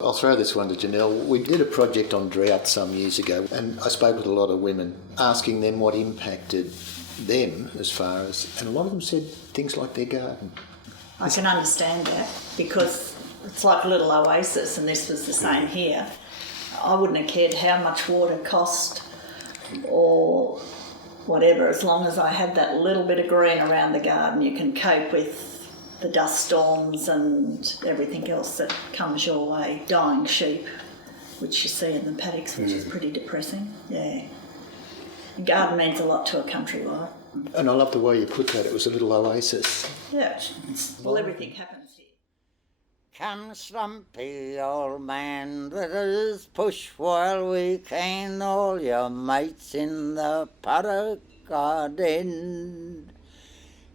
I'll throw this one to Janelle. We did a project on drought some years ago, and I spoke with a lot of women, asking them what impacted them as far as, and a lot of them said things like their garden. I can understand that because it's like a little oasis, and this was the same here. I wouldn't have cared how much water cost or whatever, as long as I had that little bit of green around the garden. You can cope with the dust storms and everything else that comes your way. Dying sheep, which you see in the paddocks, which is pretty depressing. Yeah. A garden means a lot to a country life. And I love the way you put that. It was a little oasis. Yeah. Well, everything happens here. Come, slumpy old man, let us push while we can, all your mates in the paddock garden.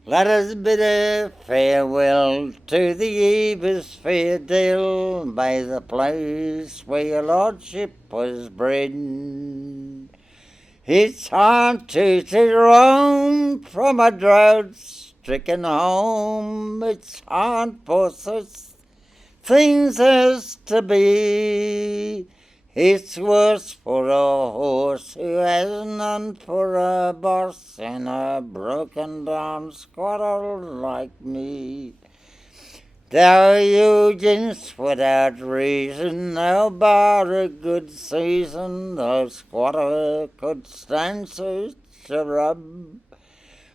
Let us bid a farewell to the Eva's fair dale, by the place where your lordship was bred. It's hard to roam from a drought-stricken home. It's hard for such things as to be. It's worse for a horse who has none for a boss, and a broken down squatter like me. Thou Eugenes without reason, thou bar a good season, no squatter could stand such a rub.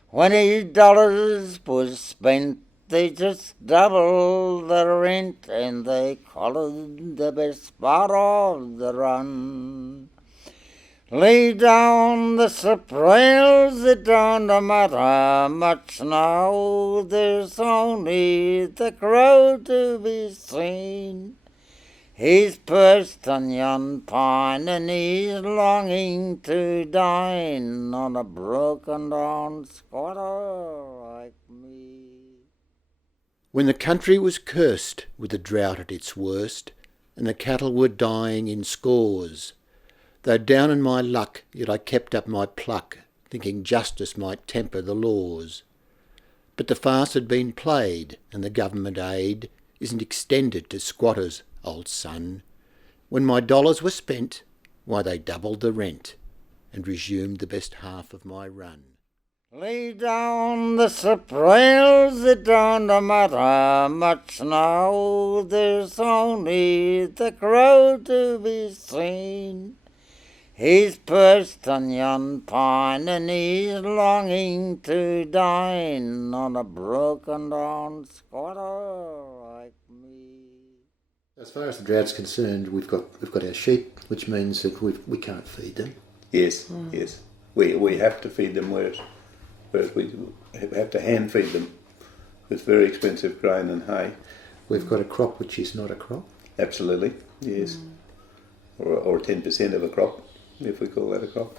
When his dollars was spent, they just doubled the rent, and they collared the best part of the run. Lay down the sprails, it don't matter much now. There's only the crow to be seen. He's perched on yon pine, and he's longing to dine on a broken down squatter like me. When the country was cursed with the drought at its worst, and the cattle were dying in scores, though down in my luck, yet I kept up my pluck, thinking justice might temper the laws. But the farce had been played, and the government aid isn't extended to squatters, old son. When my dollars were spent, why they doubled the rent, and resumed the best half of my run. Lay down the sprails, it don't matter much now. There's only the crow to be seen. He's perched on yon pine, and he's longing to dine on a broken down squatter like me. As far as the drought's concerned, we've got our sheep, which means that we can't feed them. Yes, yes. We have to feed them, whereas we have to hand feed them with very expensive grain and hay. We've got a crop which is not a crop. Absolutely, yes. Or 10% of a crop, if we call that a crop.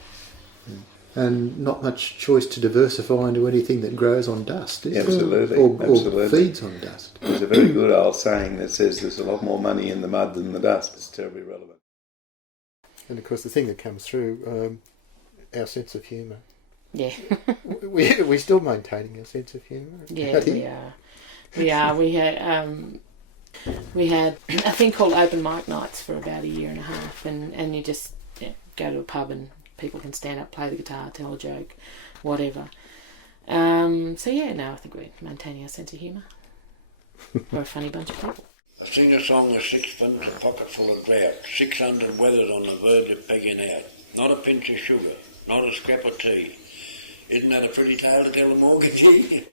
And not much choice to diversify into anything that grows on dust, is Absolutely, there? absolutely. Or feeds on dust. There's a very good old saying that says there's a lot more money in the mud than the dust. It's terribly relevant. And of course the thing that comes through, our sense of humour. Yeah. We're still maintaining our sense of humour. Yeah, we are. We had a thing called open mic nights for about a year and a half, and you just go to a pub and people can stand up, play the guitar, tell a joke, whatever. I think we're maintaining our sense of humour. We're a funny bunch of people. I sing a song of sixpence, a pocket full of drought, 600 weathers on the verge of pegging out. Not a pinch of sugar, not a scrap of tea. Isn't that a pretty tale to tell a mortgagee?